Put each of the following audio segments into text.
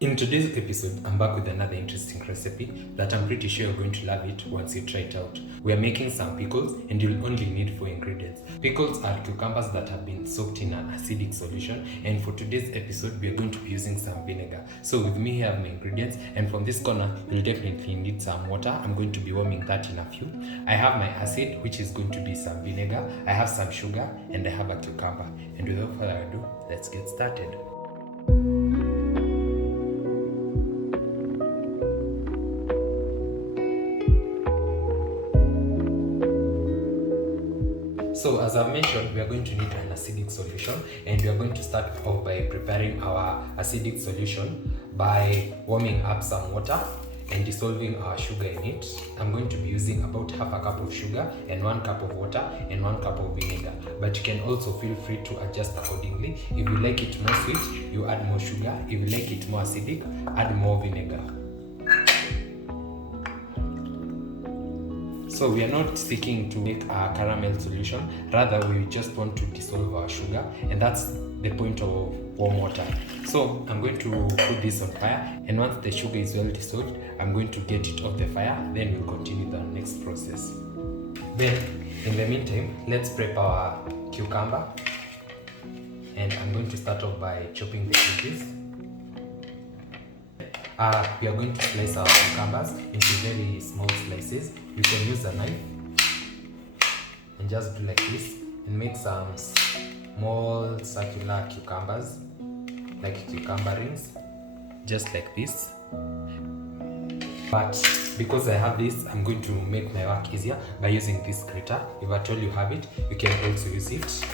In today's episode, I'm back with another interesting recipe that I'm pretty sure you're going to love it once you try it out. We are making some pickles and you'll only need 4 ingredients. Pickles are cucumbers that have been soaked in an acidic solution, and for today's episode, we are going to be using some vinegar. So with me here are my ingredients, and from this corner, you'll definitely need some water. I'm going to be warming that in a few. I have my acid, which is going to be some vinegar. I have some sugar, and I have a cucumber. And without further ado, let's get started. So as I mentioned, we are going to need an acidic solution, and we are going to start off by preparing our acidic solution by warming up some water and dissolving our sugar in it. I'm going to be using about half a cup of sugar and 1 cup of water and 1 cup of vinegar, but you can also feel free to adjust accordingly. If you like it more sweet, you add more sugar. If you like it more acidic, add more vinegar. So we are not seeking to make a caramel solution, rather we just want to dissolve our sugar, and that's the point of warm water. So I'm going to put this on fire, and once the sugar is well dissolved, I'm going to get it off the fire, then we'll continue the next process. Then in the meantime, let's prep our cucumber, and I'm going to start off by chopping the edges. We are going to slice our cucumbers into very small slices. You can use a knife and just do like this and make some small circular cucumbers, like cucumber rings, just like this. But because I have this, I'm going to make my work easier by using this grater. If at all you have it, you can also use it.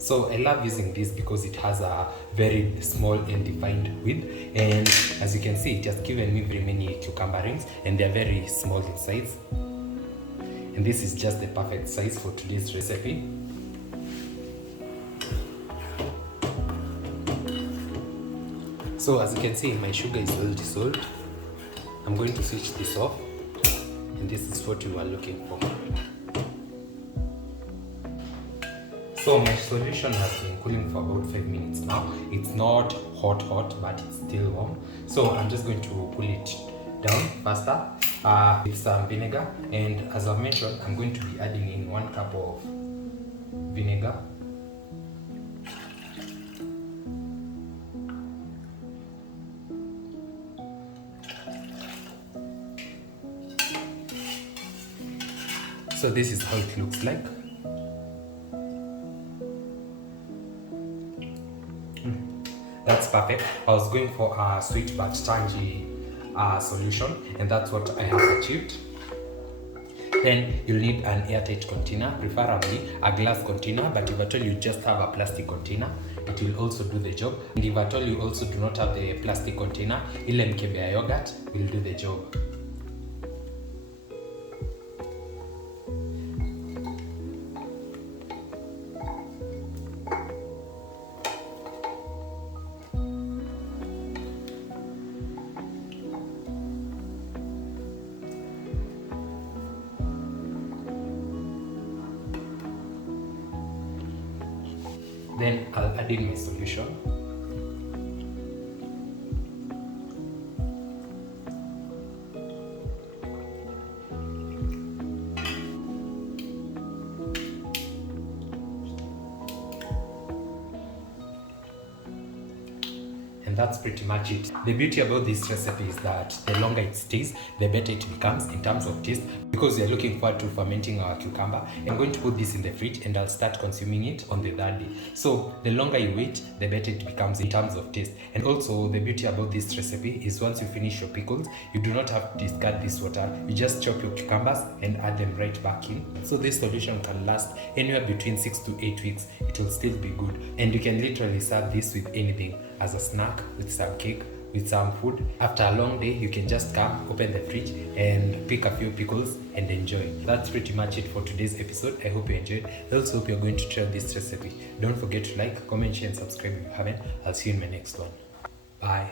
So I love using this because it has a very small and defined width, and as you can see, it has given me very many cucumber rings, and they're very small in size. And this is just the perfect size for today's recipe. So as you can see, my sugar is well dissolved. I'm going to switch this off, and this is what we were looking for. So my solution has been cooling for about 5 minutes now. It's not hot, but it's still warm. So I'm just going to cool it down faster with some vinegar. And as I've mentioned, I'm going to be adding in 1 cup of vinegar. So this is how it looks like. That's perfect. I was going for a sweet but tangy solution, and that's what I have achieved. Then you'll need an airtight container, preferably a glass container, but if at all you just have a plastic container, it will also do the job. And if at all you also do not have the plastic container, ile mkebe ya yogurt will do the job. Then I'll add in my solution. And that's pretty much it. The beauty about this recipe is that the longer it stays, the better it becomes in terms of taste, because we are looking forward to fermenting our cucumber. I'm going to put this in the fridge and I'll start consuming it on the 3rd day. So the longer you wait, the better it becomes in terms of taste. And also the beauty about this recipe is once you finish your pickles, you do not have to discard this water. You just chop your cucumbers and add them right back in. So this solution can last anywhere between 6 to 8 weeks. It will still be good. And you can literally serve this with anything, as a snack, with some cake, with some food. After a long day, you can just come, open the fridge and pick a few pickles and enjoy. That's pretty much it for today's episode. I hope you enjoyed. I also hope you're going to try this recipe. Don't forget to like, comment, share and subscribe if you haven't. I'll see you in my next one. Bye.